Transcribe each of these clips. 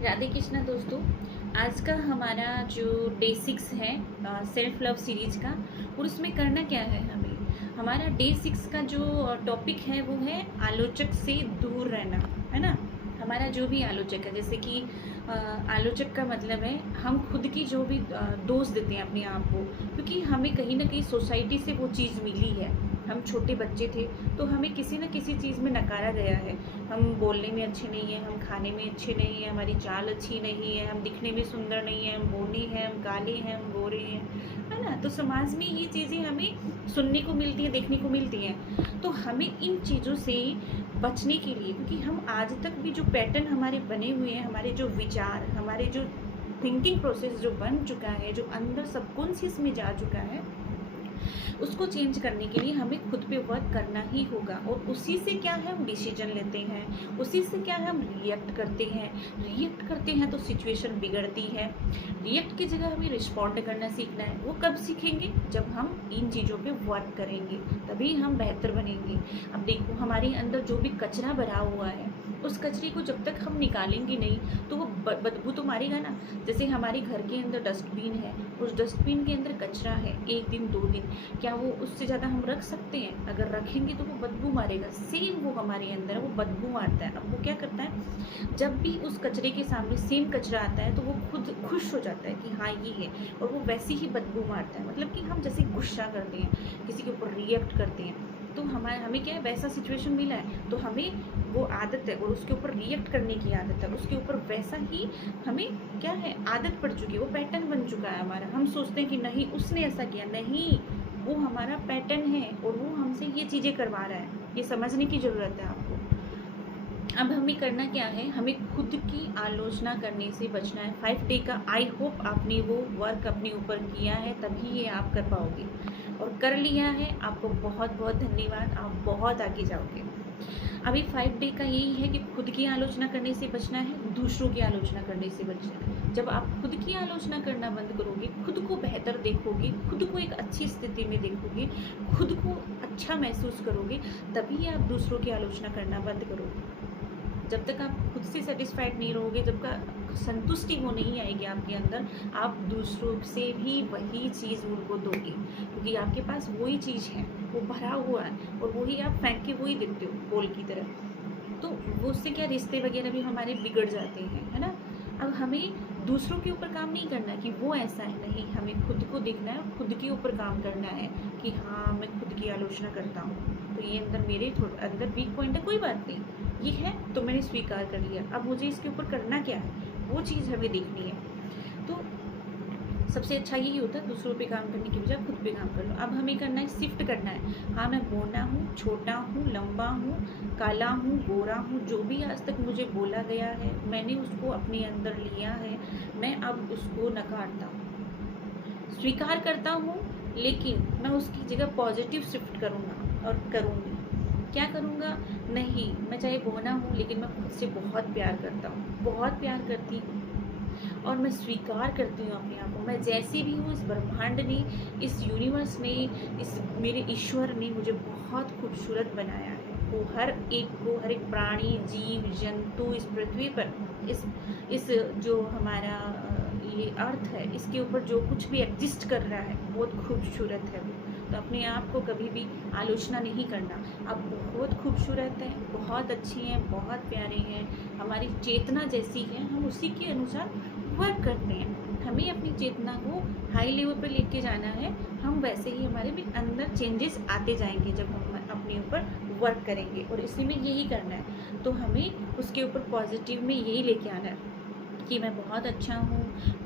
राधे कृष्णा दोस्तों। आज का हमारा जो डे 6 है सेल्फ लव सीरीज का, और उसमें करना क्या है हमारा डे 6 का जो टॉपिक है वो है आलोचक से दूर रहना, है ना। हमारा जो भी आलोचक है, जैसे कि आलोचक का मतलब है हम खुद की जो भी दोष देते हैं अपने आप को, क्योंकि हमें कहीं ना कहीं सोसाइटी से वो चीज़ मिली है। हम छोटे बच्चे थे तो हमें किसी न किसी चीज़ में नकारा गया है। हम बोलने में अच्छे नहीं हैं, हम खाने में अच्छे नहीं हैं, हमारी चाल अच्छी नहीं है, हम दिखने में सुंदर नहीं हैं, हम बोनी हैं, हम काले हैं, हम गोरे हैं, है ना। तो समाज में ये चीज़ें हमें सुनने को मिलती हैं, देखने को मिलती हैं। तो हमें इन चीज़ों से बचने के लिए, क्योंकि हम आज तक भी जो पैटर्न हमारे बने हुए हैं, हमारे जो विचार, हमारे जो थिंकिंग प्रोसेस जो बन चुका है, जो अंदर सबकॉन्शियस में जा चुका है, उसको चेंज करने के लिए हमें खुद पे वर्क करना ही होगा। और उसी से क्या है, हम डिसीजन लेते हैं, उसी से क्या है, हम रिएक्ट करते हैं तो सिचुएशन बिगड़ती है। रिएक्ट की जगह हमें रिस्पॉन्ड करना सीखना है। वो कब सीखेंगे? जब हम इन चीज़ों पे वर्क करेंगे, तभी हम बेहतर बनेंगे। अब देखो, हमारे अंदर जो भी कचरा भरा हुआ है, उस कचरे को जब तक हम निकालेंगे नहीं तो वो बदबू तो मारेगा ना। जैसे हमारे घर के अंदर डस्टबिन है, उस डस्टबिन के अंदर कचरा है, 1 दिन 2 दिन, क्या वो उससे ज़्यादा हम रख सकते हैं? अगर रखेंगे तो वो बदबू मारेगा। सेम वो हमारे अंदर है, वो बदबू मारता है। अब वो क्या करता है, जब भी उस कचरे के सामने सेम कचरा आता है तो वो खुद खुश हो जाता है कि हाँ ये है, और वो वैसे ही बदबू मारता है। मतलब कि हम जैसे गुस्सा करते हैं, किसी के ऊपर रिएक्ट करते हैं, तो हमें क्या है, वैसा सिचुएशन मिला है तो हमें वो आदत है, और उसके ऊपर रिएक्ट करने की आदत है, उसके ऊपर वैसा ही हमें क्या है, आदत पड़ चुकी है, वो पैटर्न बन चुका है हमारा। हम सोचते हैं कि नहीं उसने ऐसा किया, नहीं, वो हमारा पैटर्न है और वो हमसे ये चीज़ें करवा रहा है। ये समझने की ज़रूरत है आपको। अब हमें करना क्या है, हमें खुद की आलोचना करने से बचना है। 5 डे का आई होप आपने वो वर्क अपने ऊपर किया है, तभी ये आप कर पाओगे, और कर लिया है, आपको बहुत बहुत धन्यवाद, आप बहुत आगे जाओगे। अभी 5 डे का यही है कि खुद की आलोचना करने से बचना है, दूसरों की आलोचना करने से बचना है। जब आप खुद की आलोचना करना बंद करोगे, खुद को बेहतर देखोगे, खुद को एक अच्छी स्थिति में देखोगे, खुद को अच्छा महसूस करोगे, तभी आप दूसरों की आलोचना करना बंद करोगे। जब तक आप खुद से सेटिस्फाइड नहीं रहोगे, जब तक संतुष्टि वो नहीं आएगी आपके अंदर, आप दूसरों से भी वही चीज़ उनको दोगे, क्योंकि आपके पास वही चीज़ है, वो भरा हुआ है, और वही आप फेंक के वही देते हो बोल की तरह। तो वो उससे क्या, रिश्ते वगैरह भी हमारे बिगड़ जाते हैं, है ना। अब हमें दूसरों के ऊपर काम नहीं करना कि वो ऐसा है, नहीं, हमें खुद को देखना है, खुद के ऊपर काम करना है कि हाँ मैं खुद की आलोचना करता हूँ, तो ये अंदर मेरे अंदर वीक पॉइंट है, कोई बात नहीं, ये है तो मैंने स्वीकार कर लिया। अब मुझे इसके ऊपर करना क्या है, वो चीज़ हमें देखनी है। तो सबसे अच्छा यही होता है, दूसरों पे काम करने की बजाय खुद पे काम कर लो। अब हमें करना है, शिफ्ट करना है। हाँ मैं बौना हूँ, छोटा हूँ, लंबा हूँ, काला हूँ, गोरा हूँ, जो भी आज तक मुझे बोला गया है मैंने उसको अपने अंदर लिया है, मैं अब उसको नकारता हूँ, स्वीकार करता हूँ, लेकिन मैं उसकी जगह पॉजिटिव शिफ्ट करूँगा और करूँगी। क्या करूँगा? नहीं, मैं चाहे बौना हूँ लेकिन मैं खुद से बहुत प्यार करता हूँ, बहुत प्यार करती हूँ, और मैं स्वीकार करती हूँ अपने आप को, मैं जैसी भी हूँ। इस ब्रह्मांड ने, इस यूनिवर्स ने, इस मेरे ईश्वर ने मुझे बहुत खूबसूरत बनाया है। वो हर एक को, हर एक प्राणी, जीव जंतु इस पृथ्वी पर, इस जो हमारा ये अर्थ है, इसके ऊपर जो कुछ भी एग्जिस्ट कर रहा है बहुत खूबसूरत है वो। तो अपने आप को कभी भी आलोचना नहीं करना। आप बहुत खूबसूरत हैं, बहुत अच्छी हैं, बहुत प्यारे हैं, हमारी चेतना जैसी है, हम उसी के अनुसार वर्क करते हैं। हमें अपनी चेतना को हाई लेवल पर लेके जाना है, हम वैसे ही हमारे भी अंदर चेंजेस आते जाएंगे जब हम अपने ऊपर वर्क करेंगे, और इसी में यही करना है। तो हमें उसके ऊपर पॉजिटिव में यही लेके आना है कि मैं बहुत अच्छा हूँ,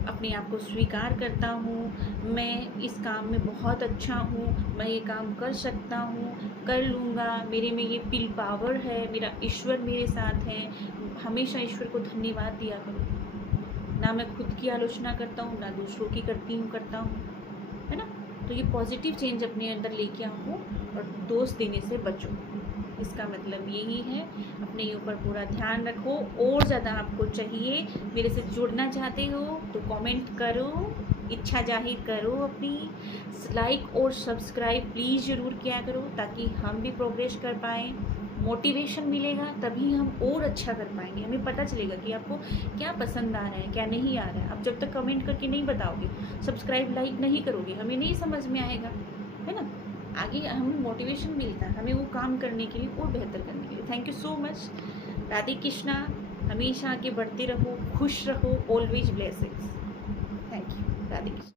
अपने आप को स्वीकार करता हूँ, मैं इस काम में बहुत अच्छा हूँ, मैं ये काम कर सकता हूँ, कर लूँगा, मेरे में ये विल पावर है, मेरा ईश्वर मेरे साथ है। हमेशा ईश्वर को धन्यवाद दिया करो। ना मैं खुद की आलोचना करता हूँ, ना दूसरों की करता हूँ, है ना। तो ये पॉजिटिव चेंज अपने अंदर लेके आओ और दोष देने से बचो। इसका मतलब यही है, अपने ऊपर पूरा ध्यान रखो। और ज़्यादा आपको चाहिए, मेरे से जुड़ना चाहते हो तो कमेंट करो, इच्छा जाहिर करो अपनी, लाइक और सब्सक्राइब प्लीज़ ज़रूर किया करो, ताकि हम भी प्रोग्रेस कर पाएँ। मोटिवेशन मिलेगा तभी हम और अच्छा कर पाएंगे। हमें पता चलेगा कि आपको क्या पसंद आ रहा है, क्या नहीं आ रहा है। आप जब तक कमेंट करके नहीं बताओगे, सब्सक्राइब लाइक नहीं करोगे, हमें नहीं समझ में आएगा, है ना। आगे हमें मोटिवेशन मिलता है हमें वो काम करने के लिए और बेहतर करने के लिए। Thank you so much. Radhe Krishna. हमेशा आगे बढ़ते रहो, खुश रहो, always blessings. Thank you. Radhe Krishna.